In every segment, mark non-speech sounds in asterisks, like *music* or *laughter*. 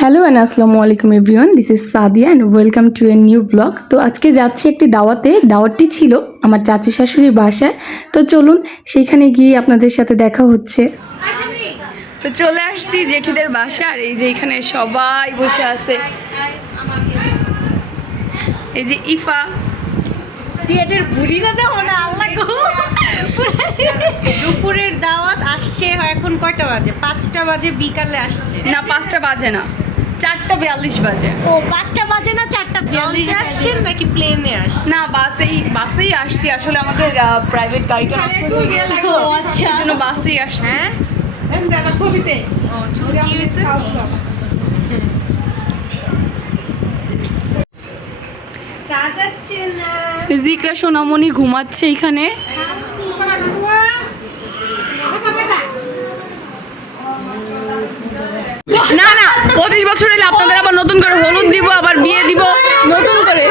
Hello and আসসালামু আলাইকুম everyone this is Sadia and welcome to a new blog তো আজকে যাচ্ছি একটি দাওয়াতে। দাওয়াতটি ছিল আমার চাচি শাশুড়ির বাসায়। তো চলুন সেইখানে গিয়ে আপনাদের সাথে দেখা হচ্ছে। তো চলে আসছি জেঠিদের বাসা আর এই যে এখানে সবাই বসে আছে। এই যে ইফা। পেটের বুড়িটা দেখো না আল্লাহ গো। দুপুরের দাওয়াত আসছে এখন কয়টা বাজে? পাঁচটা বাজে বিকালে আসছে। না পাঁচটা বাজে না। চারটা বিয়াল্লিশ বাজে। ও পাঁচটা বাজে না চারটা বিয়াল্লিশ আসছেন নাকি প্লেনে আসছে না বাসেই বাসেই আসছি। আসলে আমাদের প্রাইভেট গাড়িটা নষ্ট হয়ে গেল ও, আচ্ছা। জন্য বাসেই আসছি। হ্যাঁ? ও চুল কি হয়েছে? জিকরা সোনামণি ঘুমাচ্ছে এখানে না না পঁচিশ বছর হলে আপনাদের আবার নতুন করে হলুদ দিব আবার বিয়ে দিব নতুন করে।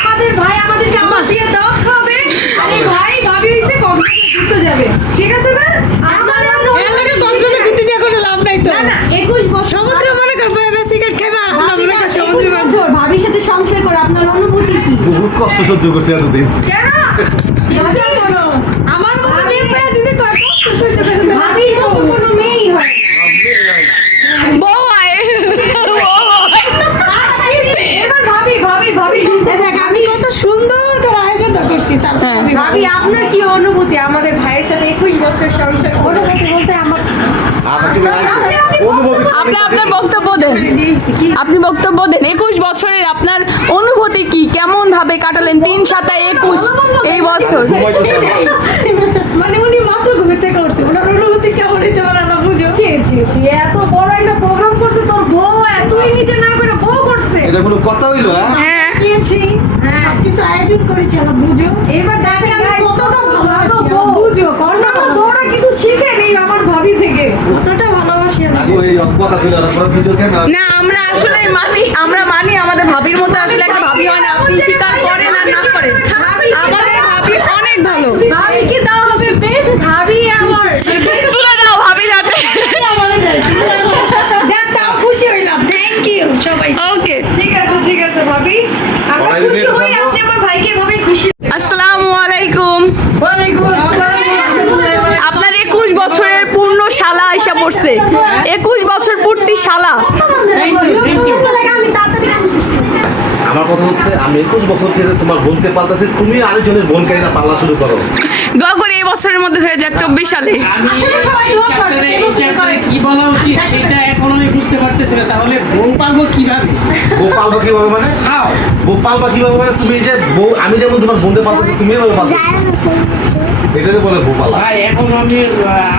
আমাদের ভাই আমাদেরকে আমার বিয়ে দাওয়াত খাওয়াবে আর এই ভাই ভাবি হইছে কক্সবাজার ঘুরতে যাবে। ঠিক আছে না আপনারা এর লাগে কক্সবাজার ঘুরতে যাওয়া কোনো লাভ নাই তো? না না 21 বছর সমুদ্র মনে করব এবার সিগারেট খাবে আর আমরা ভাবি না, করি 21 সমুদ্র বছর ভাবির সাথে সংসার করে আপনার অনুভূতি কি? বহুত কষ্ট সহ্য করছি এতদিন। কেন *laughs* ভাবি বলো আমার মতো মেয়ে পেয়ে যদি কয় কষ্ট সহ্য করে না। ভাবির মতো কোনো মেয়েই হয় বউ আয় এবার ভাবি ভাবি ভাবি এ দেখ আমি কত সুন্দর করে আয়োজনটা করছি হ্যাঁ। ভাবি আপনার কি অনুভূতি? আমাদের ভাইয়ের সাথে 21 বছর সংসার অনুভূতি বলতে আমার আপনি আপনার বক্তব্য দেন। আপনি বক্তব্য দেন। একুশ বছরের আপনার অনুভূতি কি? কেমন ভাবে কাটালেন তিন সাতা একুশ এই বছর? মানে উনি মাত্র ঘুমে থেকে উঠছে ওনার অনুভূতি কেমন না বুঝো? এত বড় একটা প্রোগ্রাম করছে তোর বউ এতই নিজে না করে বউ করছে। এটা কোনো কথা হইল হ্যাঁ হ্যাঁ নিয়েছি হ্যাঁ। কিছু আয়োজন করেছি আমার বুঝো। এবার দেখে আমি কতটা ভালোবাসি, ভালো। বুঝো, অন্যান্য বউরা কিছু শিখে নেই আমার ভাবি থেকে। কতটা ভালোবাসি না। আমরা আসলে মানি আমরা মানি আমাদের ভাবির মতো আসলে একটা ভাবি হয় না আপনি স্বীকার করেন আর না করেন আমাদের ভাবি অনেক ভালো ভাবি কি দাও হবে বেশ ভাবি আমার তুলে দাও ভাবির হাতে যাক তাও খুশি হইলাম থ্যাংক ইউ সবাই ওকে ঠিক আছে ঠিক আছে ভাবি আমরা বড়াই খুশি দিতে হই সামনে। আপনি আমার ভাইকে এভাবে খুশি আসসালামু আলাইকুম আপনার একুশ বছরের পূর্ণ শালা পড়ছে একুশ বছর পূর্তি শালা। আমার কথা হচ্ছে আমি একুশ বছর ছেড়ে তোমার বোনকে পাল্টাছি তুমি আরেকজনের বোনকে না পাল্লা শুরু করো। দোয়া করে এই বছরের মধ্যে হয়ে যাক চব্বিশ সালে। আসলে সবাই দোয়া করে, কি বলা উচিত সেটা এখন আমি বুঝতে পারতেছি না। তাহলে বউ পালবো কীভাবে? বউ পালবা কীভাবে মানে? হাও বউ পালবা কীভাবে মানে তুমি যে বউ আমি যেমন তোমার বোনকে পালতেছি তুমি এভাবে পালছো? এটারে বলে বউ পালা। ভাই এখন আমি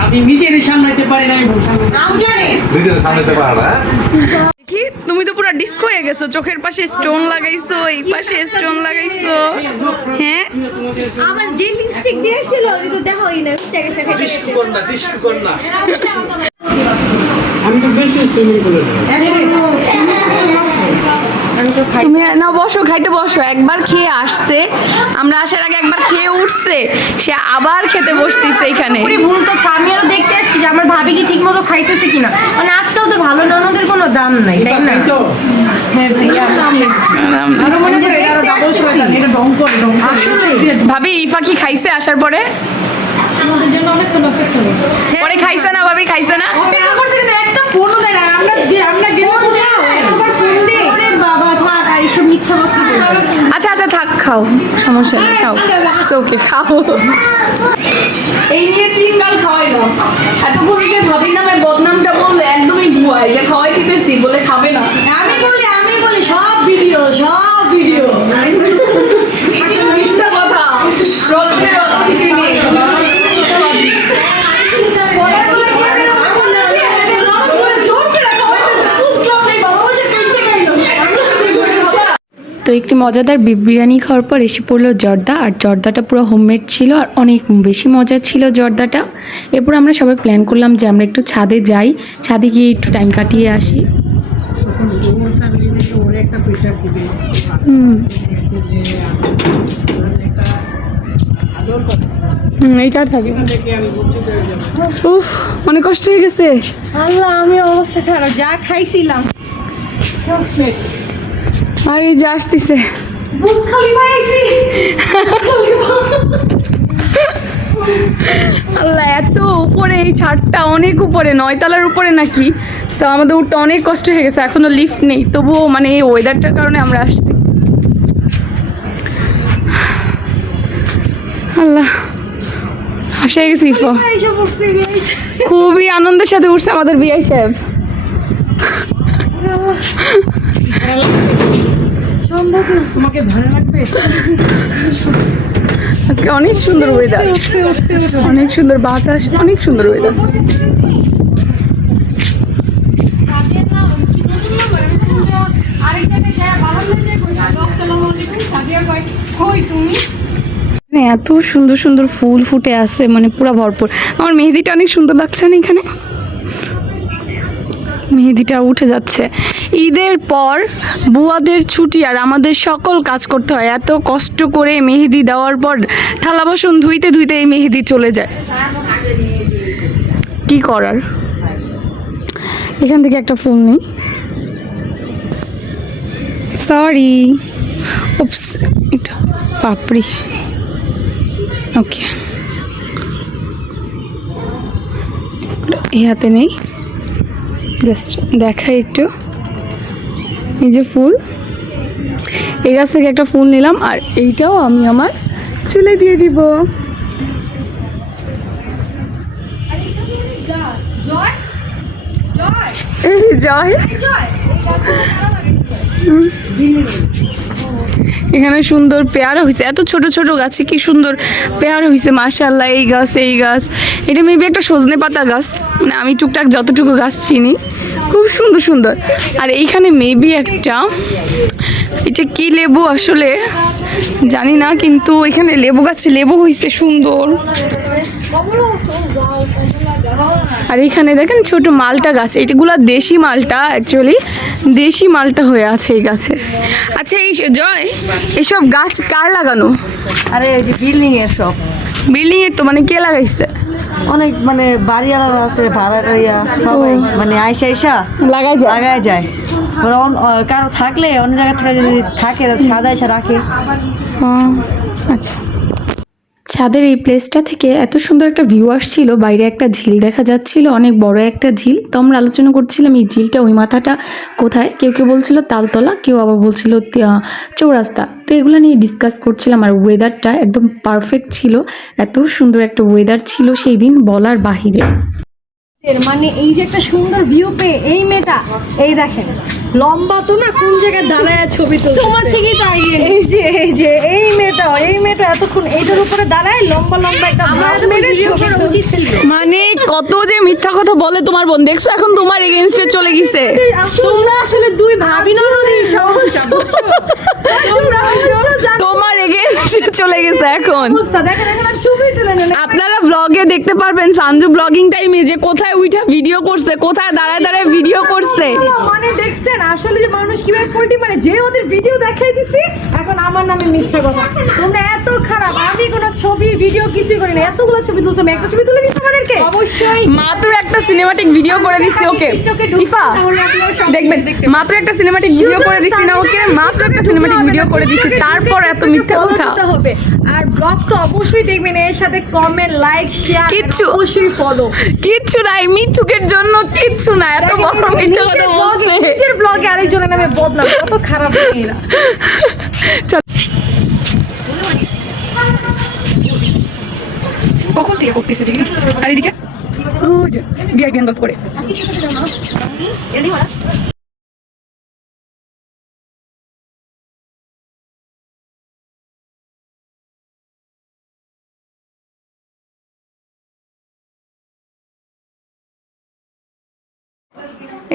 আমি নিজেরই সামলাইতে পারি না আমি বউ সামলাতে আমি জানি নিজের সামলাতে পারে না হ্যাঁ? তুমি তো পুরো ডিস্ক হয়ে গেছো চোখের পাশে স্টোন লাগাইছো এই পাশে স্টোন লাগাইছো। হ্যাঁ? আমার যে লিপস্টিক দিয়েছিল ওটা তো দেখাই না উঠে গেছে খালি। কর না টিস্কু কর না। আমি তো বেশি সুইমিং করে তুমি না বসো খাইতে বসো। একবার খেয়ে আসছে। আমরা আসার আগে একবার খেয়ে উঠছে। সে আবার খেতে বসতেছে এখানে। ভুল তো আমি আরও দেখতে আসছি যে আমার ভাবি কি ঠিক মতো খাইতেছে কিনা। মানে আজকাল তো ভালো ননদের কোনো দাম নাই তাই না? হ্যাঁ মনে ভাবি ইফা কি খাইছে আসার পরে? আমাদের জন্য অনেকক্ষণ অপেক্ষা করো। পরে খাইছে না ভাবি খাইছে না অপেক্ষা করছে কিন্তু একটা ফোনও দেয় না আমরা আমরা গেলে একবার ফোন দেই ওরে বাবা থাক আর এইসব মিথ্যা কথা বলবে। আচ্ছা আচ্ছা থাক খাও সমস্যা নেই খাও। ওকে খাও। এই নিয়ে তিনবার খাওয়াইলাম এত যে ভাবি নামে বদনামটা বললে একদমই ভুয়াই যে খাওয়াই দিতেছি বলে খাবে না। আমি বলি আমি বলি সব ভিডিও সব ভিডিও মিথ্যা কথা রত্নে রত্ন চিনি তো একটি মজাদার বিরিয়ানি খাওয়ার পর এসে পড়ল জর্দা। আর জর্দাটা পুরো হোমমেড ছিল আর অনেক বেশি মজা ছিল জর্দাটা। এরপর আমরা সবাই প্ল্যান করলাম যে আমরা একটু ছাদে যাই। ছাদে গিয়ে একটু টাইম কাটিয়ে আসি। থেকে হয়ে উফ অনেক কষ্ট হয়ে গেছে। আল্লাহ আমি অবস্থা খারাপ। যা খাইছিলাম। সব শেষ। আর এই যে আসতেছে। আল্লাহ এত উপরে এই ছাদটা অনেক উপরে নয়তলার উপরে নাকি? তো আমাদের উঠতে অনেক কষ্ট হয়ে গেছে এখনও লিফট নেই। তবুও মানে এই ওয়েদারটার কারণে আমরা আসছি। আল্লাহ হাসে গেছি খুবই আনন্দের সাথে উঠছে আমাদের বিআই সাহেব। তোমাকে ধরে রাখবে? আজকে অনেক সুন্দর ওয়েদার অনেক সুন্দর বাতাস, অনেক সুন্দর ওয়েদার এত সুন্দর সুন্দর ফুল ফুটে আছে মানে পুরো ভরপুর। আমার মেহেদিটা অনেক সুন্দর লাগছে না এখানে? মেহেদিটা উঠে যাচ্ছে। ঈদের পর বুয়াদের ছুটি আর আমাদের সকল কাজ করতে হয়। এত কষ্ট করে মেহেদি দেওয়ার পর থালা বাসন ধুইতে ধুইতে এই মেহেদি চলে যায়। কি করার? এখান থেকে একটা ফুল নেই। সরি উপস এটা পাপড়ি। ওকে এই হাতে নেই। জাস্ট দেখাই একটু। এই যে ফুল। এই গাছ থেকে একটা ফুল নিলাম আর এইটাও আমি আমার চুলে দিয়ে দিব। জয় জয়। এখানে সুন্দর পেয়ারা হয়েছে। এত ছোট ছোট গাছে কি সুন্দর পেয়ারা হয়েছে মাশাল্লাহ এই গাছ এই গাছ। এটা মেবি একটা সজনে পাতা গাছ। মানে আমি টুকটাক যতটুকু গাছ চিনি, খুব সুন্দর সুন্দর। আর এইখানে মেবি একটা, এটা কি লেবু আসলে? জানি না, কিন্তু এখানে লেবু গাছে লেবু হয়েছে সুন্দর। আর এখানে দেখেন ছোট মালটা গাছ এটাগুলো দেশি মালটা অ্যাকচুয়ালি দেশি মালটা হয়ে আছে এই গাছে। আচ্ছা এই জয় এসব গাছ কার লাগানো? আরে এই যে বিল্ডিং এর সব। বিল্ডিং এর তো মানে কে লাগাইছে? অনেক মানে বাড়িওয়ালা আছে ভাড়াটিয়া সবাই মানে আইসা আইসা লাগাই যায়? লাগায় যায়। কারও থাকলে অন্য জায়গা থেকে যদি থাকে ছাদা এসে রাখে। আচ্ছা। ছাদের এই প্লেসটা থেকে এত সুন্দর একটা ভিউ আসছিল, বাইরে একটা ঝিল দেখা যাচ্ছিল, অনেক বড় একটা ঝিল। তো আমরা আলোচনা করছিলাম এই ঝিলটা, ওই মাথাটা কোথায়? কেউ কেউ বলছিল তালতলা, কেউ আবার বলছিল চৌরাস্তা। তো এগুলো নিয়ে ডিসকাস করছিলাম আর ওয়েদারটা একদম পারফেক্ট ছিল। এত সুন্দর একটা ওয়েদার ছিল সেই দিন বলার বাহিরে। মানে এই যে একটা সুন্দর ভিউ পেয়ে, এই মেয়েটা, এই দেখেন। লম্বা তো না কোন জায়গায় দাঁড়ায় ছবি তো তোমার থেকেই তো এই যে এই যে এই মেয়েটা এই মেয়েটা এতক্ষণ এইটার উপরে দাঁড়ায় লম্বা লম্বা একটা আমার এত ভিডিও করা উচিত ছিল। মানে কত যে মিথ্যা কথা বলে তোমার বোন দেখছ এখন তোমার এগেনস্টে চলে গেছে। তোমরা আসলে দুই ভাবি ননদী সমস্যা বুঝছ? তোমরা এগেনস্টে চলে গেছে এখন। অবস্থা দেখেন এখন আর ছবি তুলে নেন। আপনারা ব্লগে দেখতে পারবেন সানজু ব্লগিং টাইমে যে কোথায় উইঠা ভিডিও করছে কোথায় দাঁড়ায় দাঁড়ায় ভিডিও করছে। মানে দেখছেন আসলে যে মানুষ কীভাবে পোল্টি মানে যে ওদের ভিডিও দেখাই দিছি এখন আমার নামে মিথ্যা কথা। তোমরা এত খারাপ। আমি কোনো ছবি ভিডিও কিছুই করি না। এতগুলো ছবি তুলছো আমি একটা ছবি তুলে দিচ্ছি আমাদেরকে অবশ্যই। মাত্র একটা সিনেমাটিক ভিডিও করে দিছি ওকে? ইফা দেখবেন মাত্র একটা সিনেমাটিক ভিডিও করে দিছি না ওকে? মাত্র একটা সিনেমাটিক ভিডিও করে দিছি তারপর এত মিথ্যা কথা। হবে। আর ব্লগ তো অবশ্যই দেখবেন এর সাথে কমেন্ট লাইক শেয়ার কিচ্ছু। অবশ্যই ফলো কিচ্ছু নাই মিথুকের জন্য কিচ্ছু না এত বড় মিথ্যা কথা বলছে। নিজের ব্লগে আরেকজনের নামে বদনাম কত খারাপ *laughs* মেয়েরা থেকে করতেছে দেখি। আর এদিকে বিয়ে গল্প করে।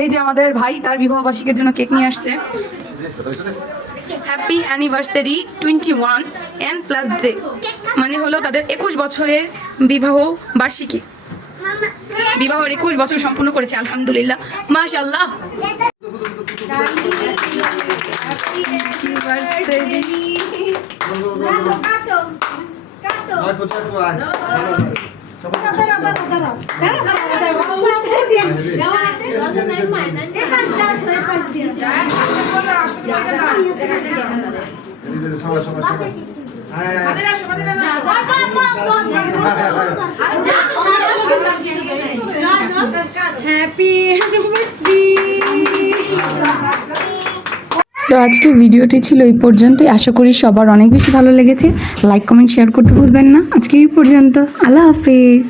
এই যে আমাদের ভাই তার বিবাহ বার্ষিকের জন্য কেক নিয়ে আসছে। Happy anniversary twenty one N plus day মানে হলো তাদের একুশ বছরের বিবাহ বার্ষিকী বিবাহের একুশ বছর সম্পূর্ণ করেছে আলহামদুলিল্লাহ। মাশাল্লাহ Anniversary. জয় তো তো আজকের ভিডিওটি ছিল এই পর্যন্তই। আশা করি সবার অনেক বেশি ভালো লেগেছে। লাইক কমেন্ট শেয়ার করতে ভুলবেন না। আজকে এই পর্যন্ত। আল্লাহ হাফেজ।